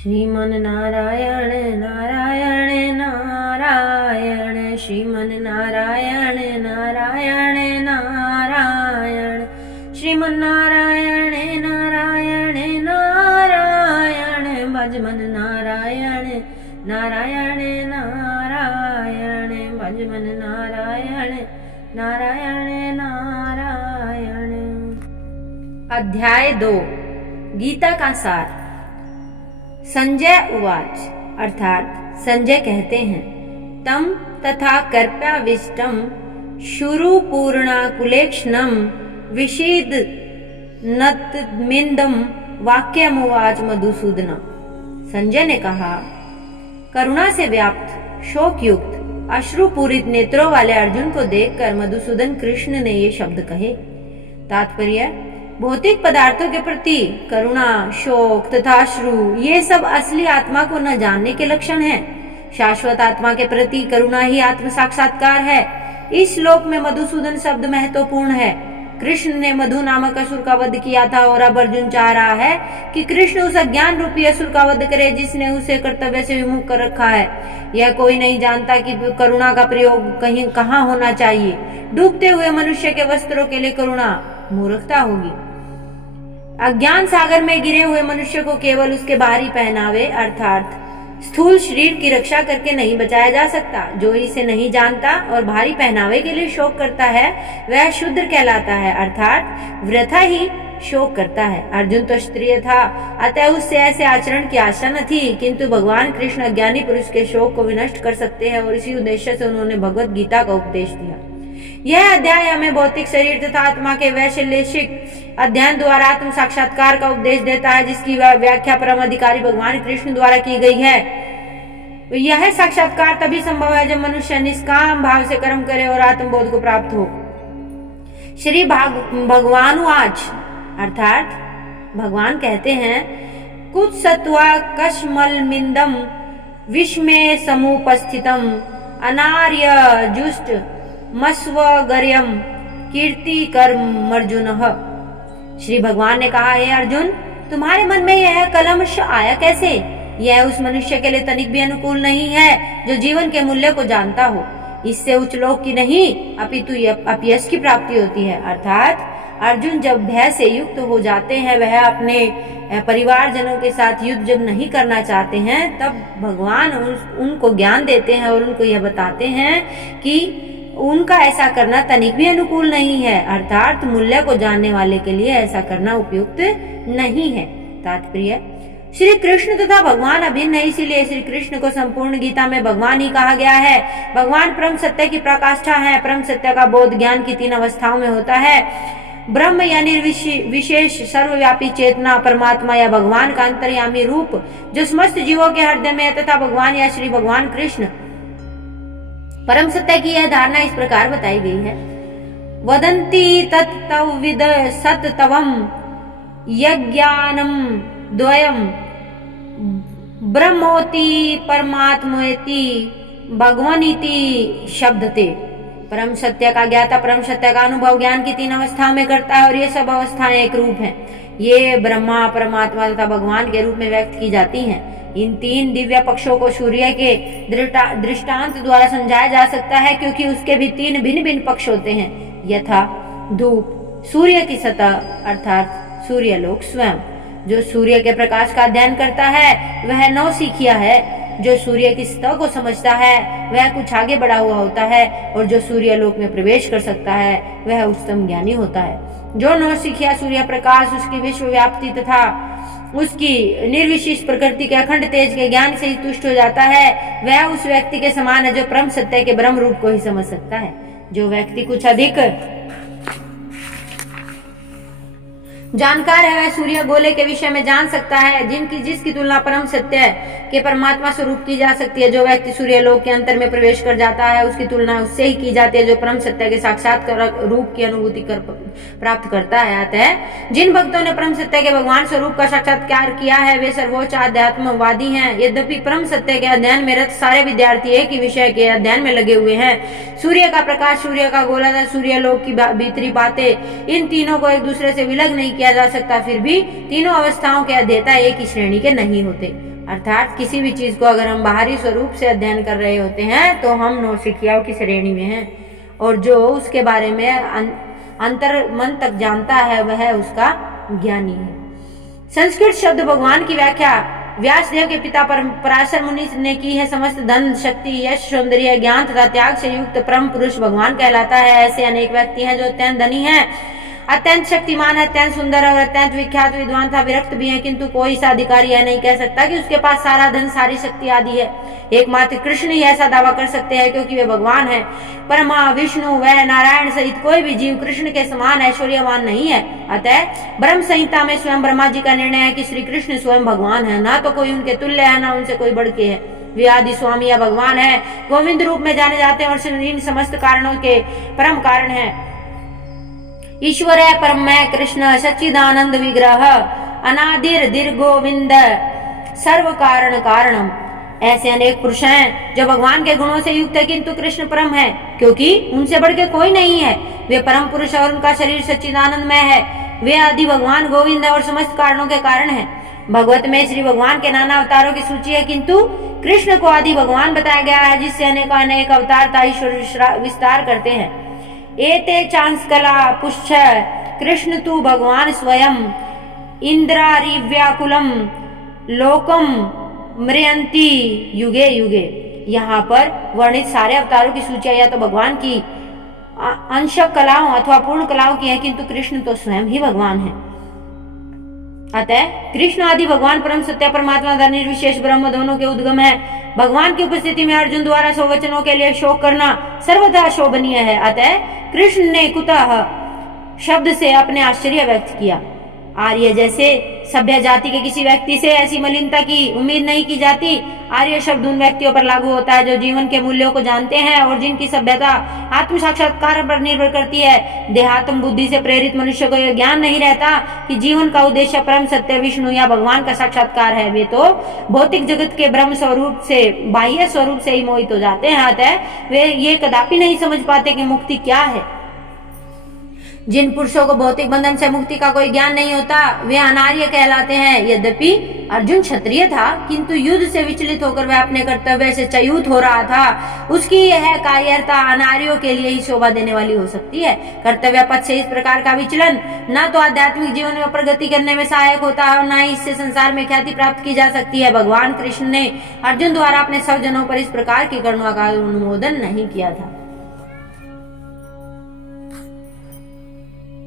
श्रीमन नारायण नारायण नारायण, श्रीमन नारायण नारायण नारायण, श्रीमन नारायण नारायण नारायण, भजमन नारायण नारायण नारायण, भजमन नारायण नारायण नारायण। अध्याय 2 गीता का सार। संजय उवाच अर्थात संजय कहते हैं, तम तथा कर्प्याविष्टम शुरुपूर्णाकुलेक्षणम विषीद नतमिंदम वाक्यमुवाच मधुसूदन। संजय ने कहा, करुणा से व्याप्त शोक युक्त अश्रुपूरित नेत्रों वाले अर्जुन को देखकर मधुसूदन कृष्ण ने ये शब्द कहे। तात्पर्य, भौतिक पदार्थों के प्रति करुणा, शोक तथा अश्रु ये सब असली आत्मा को न जानने के लक्षण हैं। शाश्वत आत्मा के प्रति करुणा ही आत्म साक्षात्कार है। इस श्लोक में मधुसूदन शब्द महत्वपूर्ण है। कृष्ण ने मधु नामक असुर का वध किया था और अब अर्जुन चाह रहा है कि कृष्ण उस अज्ञान रूपी असुर का वध करे जिसने उसे कर्तव्य से विमुख कर रखा है। यह कोई नहीं जानता कि करुणा का प्रयोग कहीं कहाँ होना चाहिए। डूबते हुए मनुष्य के वस्त्रों के लिए करुणा मूर्खता होगी। अज्ञान सागर में गिरे हुए मनुष्य को केवल उसके बाहरी पहनावे अर्थात स्थूल शरीर की रक्षा करके नहीं बचाया जा सकता। जो इसे नहीं जानता और भारी पहनावे के लिए शोक करता है वह शूद्र कहलाता है अर्थात वृथा ही शोक करता है। अर्जुन तो क्षत्रिय था, अतः उससे ऐसे आचरण की आशा न थी, किंतु भगवान कृष्ण अज्ञानी पुरुष के शोक को विनष्ट कर सकते हैं और इसी उद्देश्य से उन्होंने भगवत गीता का उपदेश दिया। यह अध्याय हमें भौतिक शरीर तथा आत्मा के वैशलेषिक अध्ययन द्वारा आत्म साक्षात्कार का उपदेश देता है, जिसकी व्याख्या परम अधिकारी भगवान कृष्ण द्वारा की गई है। यह साक्षात्कार तभी संभव है जब मनुष्य निष्काम भाव से कर्म करे और आत्मबोध को प्राप्त हो। श्री भगवानुवाच अर्थात भगवान कहते हैं, कुछ सत्वा कश्मलमिंदम विस्मय समुपस्थितम अनार्य जुष्ट मस्वगर्यम कीर्ति कर्म अर्जुन। श्री भगवान ने कहा, हे अर्जुन, तुम्हारे मन में यह कलमश आया कैसे? यह उस मनुष्य के लिए तनिक भी अनुकूल नहीं है जो जीवन के मूल्य को जानता हो। इससे उच्च लोक की नहीं अपितु अपयश की प्राप्ति होती है। अर्थात अर्जुन जब भय से युक्त हो जाते हैं, वह अपने परिवारजनों के साथ युद्ध जब नहीं करना चाहते हैं, तब भगवान उनको ज्ञान देते हैं और उनको यह बताते हैं कि उनका ऐसा करना तनिक भी अनुकूल नहीं है। अर्थात मूल्य को जानने वाले के लिए ऐसा करना उपयुक्त नहीं है। तात्पर्य, श्री कृष्ण तथा भगवान अभिन्न है, इसीलिए श्री कृष्ण को संपूर्ण गीता में भगवान ही कहा गया है। भगवान परम सत्य की प्रकाष्ठा है। परम सत्य का बोध ज्ञान की 3 अवस्थाओं में होता है। ब्रह्म या निर्विशेष सर्वव्यापी चेतना, परमात्मा या भगवान का अंतर्यामी रूप जो समस्त जीवों के हृदय में है, तथा भगवान या श्री भगवान कृष्ण। परम सत्य की यह धारणा इस प्रकार बताई गई है, वदन्ति तत्तविद सत्तवम यज्ञानम द्वयम ब्रह्मोति परमात्मेति भगवनीति शब्दते। परम सत्य का ज्ञाता परम सत्य का अनुभव ज्ञान की 3 अवस्थाओं में करता है और ये सब अवस्थाएं एक रूप हैं। ये ब्रह्मा, परमात्मा तथा भगवान के रूप में व्यक्त की जाती हैं। इन 3 दिव्य पक्षों को सूर्य के दृष्टांत द्वारा समझाया जा सकता है, क्योंकि उसके भी 3 भिन्न भिन्न पक्ष होते हैं। यथा धूप, सूर्य की सतह अर्थात सूर्यलोक स्वयं। जो सूर्य के प्रकाश का अध्ययन करता है वह नौसिखिया है। जो सूर्य की सतह को समझता है वह कुछ आगे बढ़ा हुआ होता है, और जो सूर्यलोक में प्रवेश कर सकता है वह उत्तम ज्ञानी होता है। जो नौसिखिया सूर्य प्रकाश, उसकी विश्व व्याप्ति तथा उसकी निर्विशेष प्रकृति के अखंड तेज के ज्ञान से ही तुष्ट हो जाता है, वह उस व्यक्ति के समान है जो परम सत्य के ब्रह्म रूप को ही समझ सकता है। जो व्यक्ति कुछ अधिक जानकार है वह सूर्य गोले के विषय में जान सकता है, जिसकी तुलना परम सत्य के परमात्मा स्वरूप की जा सकती है। जो व्यक्ति सूर्य लोक के अंतर में प्रवेश कर जाता है उसकी तुलना उससे ही की जाती है जो परम सत्य के साक्षात रूप की अनुभूति प्राप्त करता है। अतः जिन भक्तों ने परम सत्य के भगवान स्वरूप का साक्षात्कार किया है वे सर्वोच्च आध्यात्मवादी हैं। यद्यपि परम सत्य के अध्ययन में रत सारे विद्यार्थी एक ही विषय के अध्ययन में लगे हुए हैं। सूर्य का प्रकाश, सूर्य का गोला, सूर्य लोक की भीतरी बातें, इन तीनों को एक दूसरे से विलग नहीं किया जा सकता। फिर भी तीनों अवस्थाओं के अध्येता एक ही श्रेणी के नहीं होते। अर्थात किसी भी चीज को अगर हम बाहरी स्वरूप से अध्ययन कर रहे होते हैं तो हम नौसिखियाओं की श्रेणी में हैं, और जो उसके बारे में अंतर मन तक जानता है वह उसका ज्ञानी है। संस्कृत शब्द भगवान की व्याख्या व्यासदेव के पिता पराशर मुनि ने की है। समस्त धन, शक्ति, यश, सौंदर्य, ज्ञान तथा त्याग से युक्त परम पुरुष भगवान कहलाता है। ऐसे अनेक व्यक्ति हैं जो अत्यंत धनी हैं, अत्यंत शक्तिमान है, अत्यंत सुंदर और अत्यंत विख्यात विद्वान था, विरक्त भी है, किंतु कोई सा अधिकारी यह नहीं कह सकता कि उसके पास सारा धन, सारी शक्ति आदि है। एकमात्र कृष्ण ही ऐसा दावा कर सकते हैं, क्योंकि वे भगवान हैं। ब्रह्मा, विष्णु व नारायण सहित कोई भी जीव कृष्ण के समान ऐश्वर्यवान नहीं है। अतः ब्रह्म संहिता में स्वयं ब्रह्मा जी का निर्णय है कि श्री कृष्ण स्वयं भगवान है, ना तो कोई उनके तुल्य है, ना उनसे कोई बढ़ के है। वे आदि स्वामी या भगवान है, गोविंद रूप में जाने जाते हैं और इन समस्त कारणों के परम कारण है। ईश्वर है परमय कृष्ण, सच्चिदानंद विग्रह, अनादिर दीर्घ गोविंद, सर्व कारण कारणम। ऐसे अनेक पुरुष हैं जो भगवान के गुणों से युक्त है, किंतु कृष्ण परम है, क्योंकि उनसे बढ़ के कोई नहीं है। वे परम पुरुष और उनका शरीर सच्चिदानंदमय है। वे आदि भगवान गोविंद है और समस्त कारणों के कारण है। भगवत में श्री भगवान के नाना अवतारों की सूची है, किंतु कृष्ण को आदि भगवान बताया गया है, जिससे अनेक अनेक अवतार ईश्वर विस्तार करते हैं। एते चांस्कला पुष्छ कृष्ण तु भगवान स्वयं, इंद्रारिव्याकुलम लोकम म्रियंती युगे युगे। यहाँ पर वर्णित सारे अवतारों की सूची या तो भगवान की अंशक कलाओं अथवा पूर्ण कलाओं की है, किंतु कृष्ण तो स्वयं ही भगवान है। अतः कृष्ण आदि भगवान परम सत्य परमात्मा तथा निर्विशेष ब्रह्म दोनों के उद्गम है। भगवान की उपस्थिति में अर्जुन द्वारा स्ववचनों के लिए शोक करना सर्वथा शोभनीय है। अतः कृष्ण ने कुतः शब्द से अपने आश्चर्य व्यक्त किया। आर्य जैसे सभ्य जाति के किसी व्यक्ति से ऐसी मलिनता की उम्मीद नहीं की जाती। आर्य शब्द उन व्यक्तियों पर लागू होता है जो जीवन के मूल्यों को जानते हैं और जिनकी सभ्यता आत्म साक्षात्कार पर निर्भर करती है। देहात्म बुद्धि से प्रेरित मनुष्य को यह ज्ञान नहीं रहता कि जीवन का उद्देश्य परम सत्य विष्णु या भगवान का साक्षात्कार है। वे तो भौतिक जगत के ब्रह्म स्वरूप से, बाह्य स्वरूप से ही मोहित हो जाते हैं। अतः वे ये कदापि नहीं समझ पाते कि मुक्ति क्या है। जिन पुरुषों को भौतिक बंधन से मुक्ति का कोई ज्ञान नहीं होता वे अनार्य कहलाते हैं। यद्यपि अर्जुन क्षत्रिय था, किंतु युद्ध से विचलित होकर वह अपने कर्तव्य से च्युत हो रहा था। उसकी यह कायरता अनार्यों के लिए ही शोभा देने वाली हो सकती है। कर्तव्य पथ से इस प्रकार का विचलन न तो आध्यात्मिक जीवन में प्रगति करने में सहायक होता है और न ही इससे संसार में ख्याति प्राप्त की जा सकती है। भगवान कृष्ण ने अर्जुन द्वारा अपने स्वजनों पर इस प्रकार की करुणा का अनुमोदन नहीं किया था।